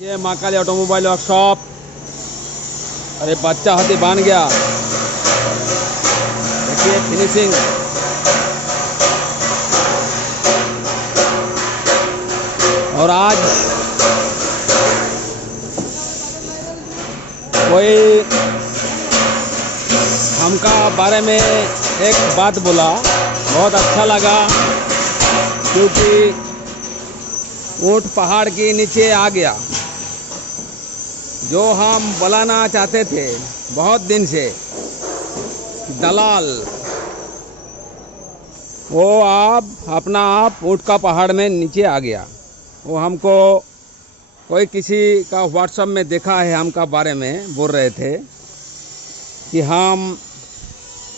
ये Mahakali automobile workshop. अरे बच्चा हाथी बन गया, देखिए फिनिशिंग। और आज कोई हमका बारे में एक बात बोला, बहुत अच्छा लगा, क्योंकि ऊँट पहाड़ के नीचे आ गया। जो हम बुलाना चाहते थे बहुत दिन से, दलाल, वो आप अपना आप ऊँट का पहाड़ में नीचे आ गया। वो हमको कोई किसी का व्हाट्सएप में देखा है, हमका बारे में बोल रहे थे कि हम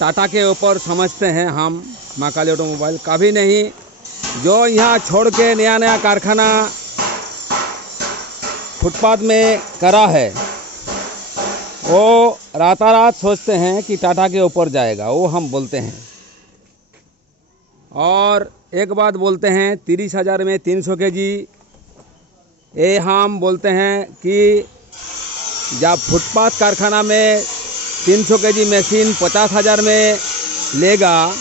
टाटा के ऊपर समझते हैं, हम महाकाली ऑटोमोबाइल कभी नहीं। जो यहाँ छोड़ के नया नया कारखाना फुटपाथ में करा है, वो रातारात सोचते हैं कि टाटा के ऊपर जाएगा, वो हम बोलते हैं। और एक बात बोलते हैं 30,000 में 300 kg, ये हम बोलते हैं कि जब फुटपाथ कारखाना में 300 kg मशीन 50,000 में लेगा,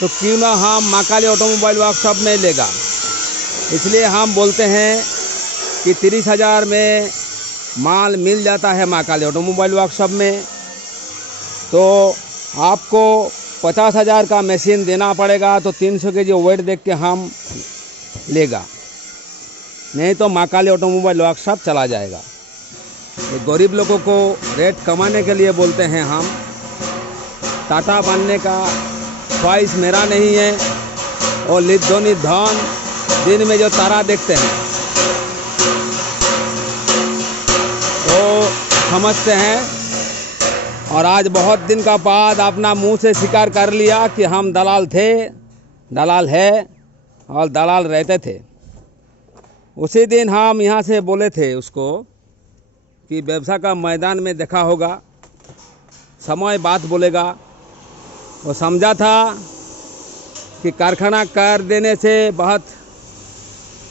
तो क्यों ना हम महाकाली ऑटोमोबाइल वर्कशॉप में लेगा। इसलिए हम बोलते हैं कि 30,000 में माल मिल जाता है महाकाली ऑटोमोबाइल वर्कशॉप में, तो आपको 50,000 का मशीन देना पड़ेगा, तो 300 kg वेट देख के हम लेगा, नहीं तो महाकाली ऑटोमोबाइल वर्कशॉप चला जाएगा। ये गरीब लोगों को रेट कमाने के लिए बोलते हैं हम। टाटा बनने का ख्वाहिश मेरा नहीं है, और लिद्धोनी धन दिन में जो तारा देखते हैं तो समझते हैं। और आज बहुत दिन का बाद अपना मुंह से स्वीकार कर लिया कि हम दलाल थे, दलाल है और दलाल रहते थे। उसी दिन हम यहाँ से बोले थे उसको कि व्यवसाय का मैदान में देखा होगा, समय बात बोलेगा। वो समझा था कि कारखाना कर देने से बहुत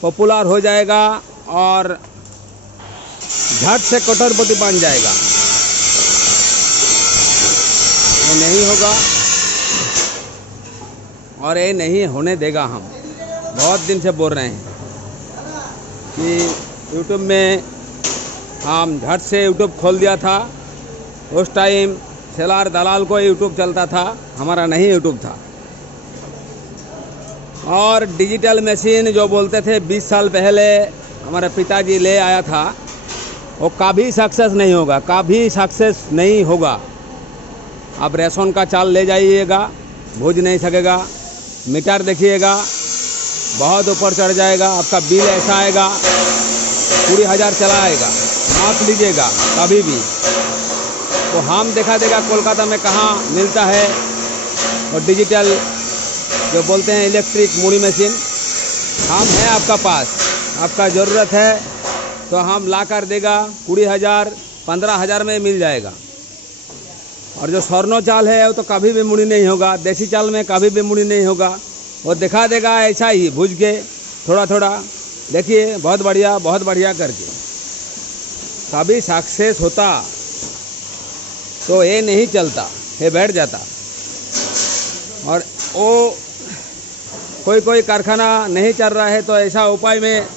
पॉपुलर हो जाएगा और झट से करोड़पति बन जाएगा। ये नहीं होगा और ये नहीं होने देगा। हम बहुत दिन से बोल रहे हैं कि यूट्यूब में हम झट से यूट्यूब खोल दिया था। उस टाइम सेलार दलाल को यूट्यूब चलता था, हमारा नहीं यूट्यूब था। और डिजिटल मशीन जो बोलते थे 20 साल पहले हमारे पिताजी ले आया था, वो कभी सक्सेस नहीं होगा, कभी सक्सेस नहीं होगा। आप रेशों का चाल ले जाइएगा, भूज नहीं सकेगा। मीटर देखिएगा, बहुत ऊपर चढ़ जाएगा, आपका बिल ऐसा आएगा 20,000 चला आएगा। माप लीजिएगा कभी भी। तो हम देखा देगा कोलकाता में कहाँ मिलता है। और डिजिटल जो बोलते हैं इलेक्ट्रिक मुड़ी मशीन, हम हैं आपका पास, आपका ज़रूरत है तो हम ला कर देगा। 20,000 15,000 में मिल जाएगा। और जो स्वर्णो चाल है वो तो कभी भी मुड़ी नहीं होगा, देसी चाल में कभी भी मुड़ी नहीं होगा। वो दिखा देगा ऐसा ही भूज के थोड़ा थोड़ा, देखिए बहुत बढ़िया करके। कभी सक्सेस होता तो ये नहीं चलता, ये बैठ जाता। और वो कोई कारखाना नहीं चल रहा है तो ऐसा उपाय में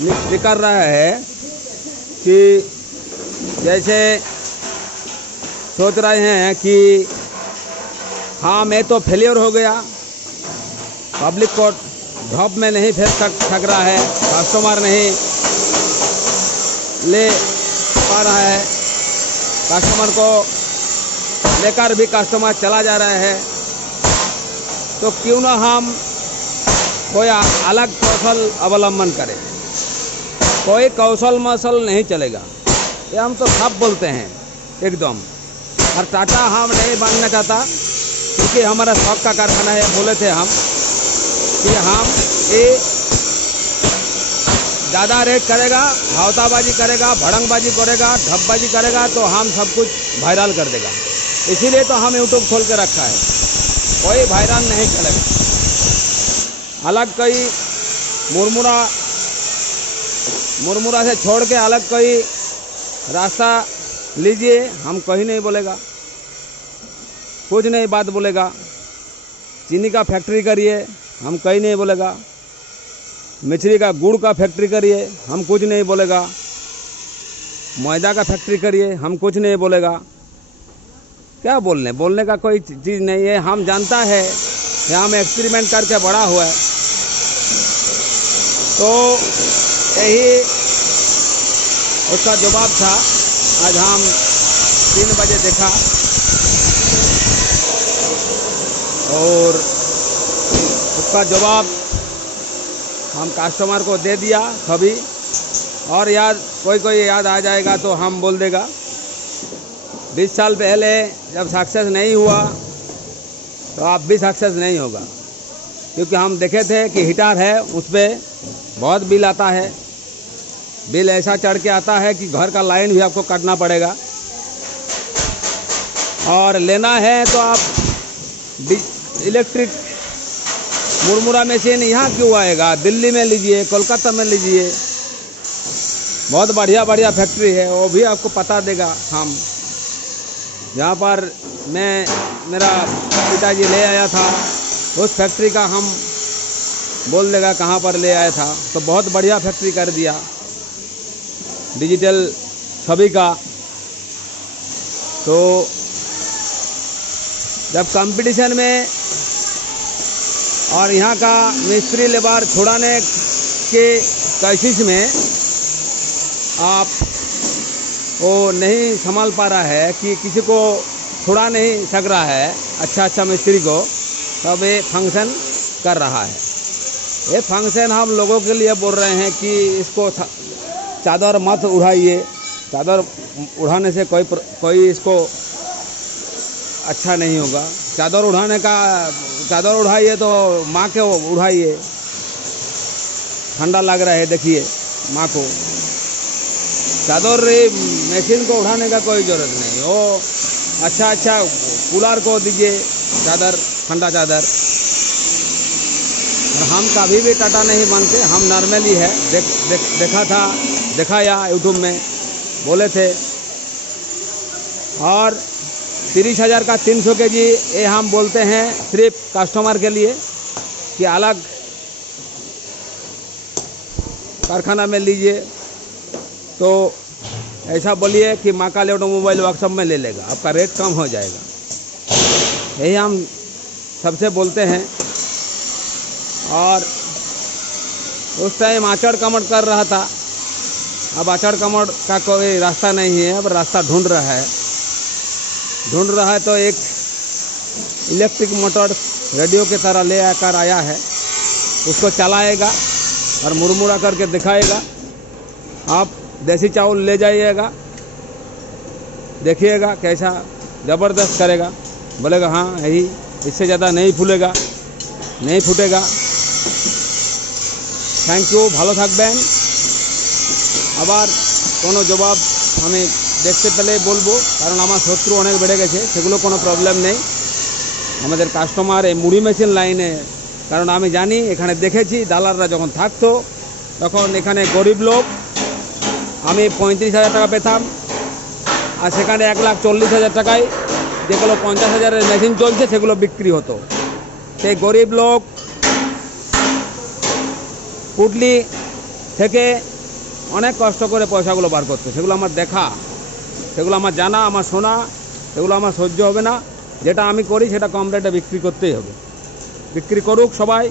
निकल रहा है कि जैसे सोच रहे हैं कि हाँ मैं तो फेलियर हो गया, पब्लिक को ड्रॉप में नहीं फेंक सक रहा है, कस्टमर नहीं ले पा रहा है, कस्टमर को लेकर भी कस्टमर चला जा रहा है, तो क्यों ना हम कोई अलग कौशल अवलंबन करें। कोई कौशल मौसल नहीं चलेगा, ये हम तो सब बोलते हैं एकदम। और टाटा हम नहीं बनना चाहता, क्योंकि हमारा शौक का कारखाना है। बोले थे हम कि हम ये ज़्यादा रेट करेगा, भावताबाजी करेगा, भड़ंगबाजी करेगा, ढपबाजी करेगा तो हम सब कुछ वायरल कर देगा। इसीलिए तो हम यूट्यूब खोल के रखा है, कोई वायरल नहीं चलेगा। अलग कोई मुरमुरा मुरमुरा से छोड़ के अलग कोई रास्ता लीजिए, हम कहीं नहीं बोलेगा, कुछ नहीं बात बोलेगा। चीनी का फैक्ट्री करिए, हम कहीं नहीं बोलेगा। मछली का गुड़ का फैक्ट्री करिए, हम कुछ नहीं बोलेगा। मैदा का फैक्ट्री करिए, हम कुछ नहीं बोलेगा। क्या बोलने का कोई चीज़ नहीं है। हम जानता है यहाँ में एक्सपेरिमेंट करके बड़ा हुआ है। तो यही उसका जवाब था। आज हम 3 बजे देखा और उसका जवाब हम कस्टमर को दे दिया सभी। और कोई याद आ जाएगा तो हम बोल देगा। 20 साल पहले जब सक्सेस नहीं हुआ तो अब भी सक्सेस नहीं होगा, क्योंकि हम देखे थे कि हीटर है, उस पर बहुत बिल आता है। बिल ऐसा चढ़ के आता है कि घर का लाइन भी आपको काटना पड़ेगा। और लेना है तो आप इलेक्ट्रिक मुरमुरा मशीन यहाँ क्यों आएगा? दिल्ली में लीजिए, कोलकाता में लीजिए, बहुत बढ़िया बढ़िया फैक्ट्री है, वो भी आपको पता देगा। हम जहाँ पर मेरा पिताजी ले आया था, उस फैक्ट्री का हम बोल देगा कहाँ पर ले आया था। तो बहुत बढ़िया फैक्ट्री कर दिया डिजिटल सभी का। तो जब कंपटीशन में और यहाँ का मिस्त्री लेबर छुड़ाने के कोशिश में आप वो नहीं संभाल पा रहा है कि किसी को छुड़ा नहीं सक रहा है अच्छा मिस्त्री को, तब ये फंक्शन कर रहा है। ये फंक्शन हम लोगों के लिए बोल रहे हैं कि इसको चादर मत उड़ाइए। चादर उड़ाने से कोई इसको अच्छा नहीं होगा। चादर उड़ाइए तो माँ के उड़ाइए। ठंडा लग रहा है, देखिए माँ को। चादर मशीन को उठाने का कोई ज़रूरत नहीं। वो अच्छा कूलर को दीजिए चादर, ठंडा चादर। और हम कभी भी टाटा नहीं मानते, हम नॉर्मली है। दिखाया यूट्यूब में, बोले थे। और 30,000 का 300 kg ये हम बोलते हैं सिर्फ कस्टमर के लिए कि अलग कारखाना में लीजिए तो ऐसा बोलिए कि महाकाल ऑटोमोबाइल वर्कशॉप में ले लेगा, आपका रेट कम हो जाएगा। यही हम सबसे बोलते हैं। और उस टाइम आचड़ कमड़ कर रहा था, अब आचड़ कमड़ का कोई रास्ता नहीं है। अब रास्ता ढूंढ रहा है तो एक इलेक्ट्रिक मोटर रेडियो की तरह ले आकर आया है, उसको चलाएगा और मुरमुरा करके दिखाएगा। आप देसी चावल ले जाइएगा, देखिएगा कैसा ज़बरदस्त करेगा। बोलेगा हाँ यही, इससे ज़्यादा नहीं फूलेगा, नहीं फूटेगा। थैंक यू, ভালো থাকবেন। আবার কোনো জবাব আমি দেখতে পেলে বলবো, কারণ আমার শত্রু অনেক বেড়ে গেছে। সেগুলো কোনো প্রবলেম নেই। আমাদের কাস্টমার এই মুড়ি মেশিন লাইনে, কারণ আমি জানি, এখানে দেখেছি দালালরা যখন থাকতো তখন এখানে গরিব লোক, আমি 35,000 টাকা পেতাম, আর সেখানে 1,40,000 টাকায় যেগুলো 50,000-এর মেশিন চলছে সেগুলো বিক্রি হতো। সেই গরিব লোক পুটলি থেকে অনেক কষ্ট করে পয়সাগুলো বার করতো। সেগুলো আমার দেখা, সেগুলো আমার জানা, আমার শোনা, এগুলো আমার সহ্য হবে না। যেটা আমি করি সেটা কম রেটে বিক্রি করতেই হবে। বিক্রি করুক সবাই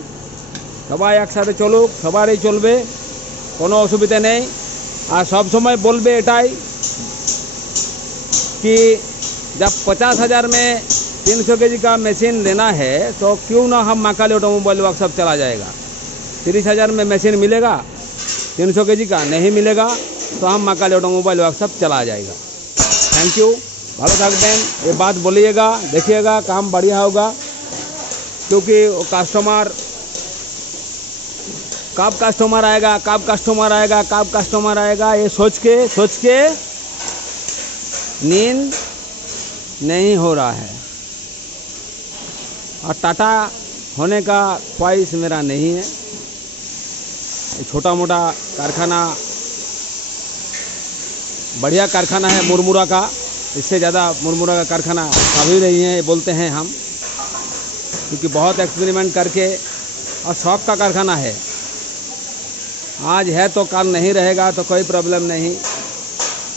একসাথে চলুক, সবারই চলবে, কোনো অসুবিধা নেই। और सब समय बोलबे एटाई कि जब 50,000 में 300 kg का मशीन लेना है तो क्यों ना हम महाकाल ऑटोमोबाइल वर्कशॉप चला जाएगा। 30,000 में मशीन मिलेगा, 300 kg का नहीं मिलेगा तो हम महाकाल ऑटोमोबाइल वर्कशॉप चला जाएगा। थैंक यू, भालो थाकबेन। ये बात बोलिएगा, देखिएगा काम बढ़िया होगा। क्योंकि कस्टमर कब कस्टमर आएगा ये सोच के नींद नहीं हो रहा है। और टाटा होने का ख्वाहिश मेरा नहीं है। छोटा मोटा कारखाना बढ़िया कारखाना है मुरमुरा का, इससे ज़्यादा मुरमुरा का कारखाना कभी नहीं है बोलते हैं हम, क्योंकि बहुत एक्सपेरिमेंट करके और शौक का कारखाना है। आज है तो कल नहीं रहेगा तो कोई प्रॉब्लम नहीं।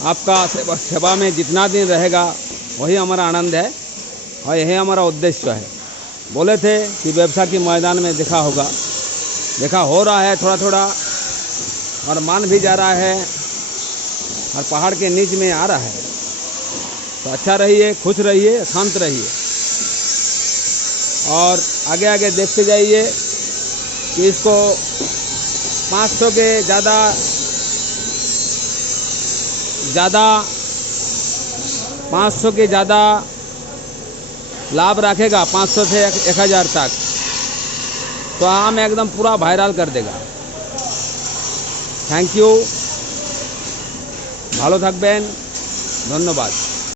आपका सेवा में जितना दिन रहेगा वही हमारा आनंद है और यही हमारा उद्देश्य है। बोले थे कि व्यवसाय के मैदान में देखा होगा, देखा हो रहा है थोड़ा थोड़ा, और मान भी जा रहा है और पहाड़ के नीच में आ रहा है। तो अच्छा रहिए, खुश रहिए, शांत रहिए और आगे आगे देखते जाइए कि इसको 500 के ज़्यादा 500 के ज़्यादा लाभ रखेगा, 500 से 1000 तक, तो आम एकदम पूरा वायरल कर देगा। थैंक यू, ভালো থাকবেন, ধন্যবাদ।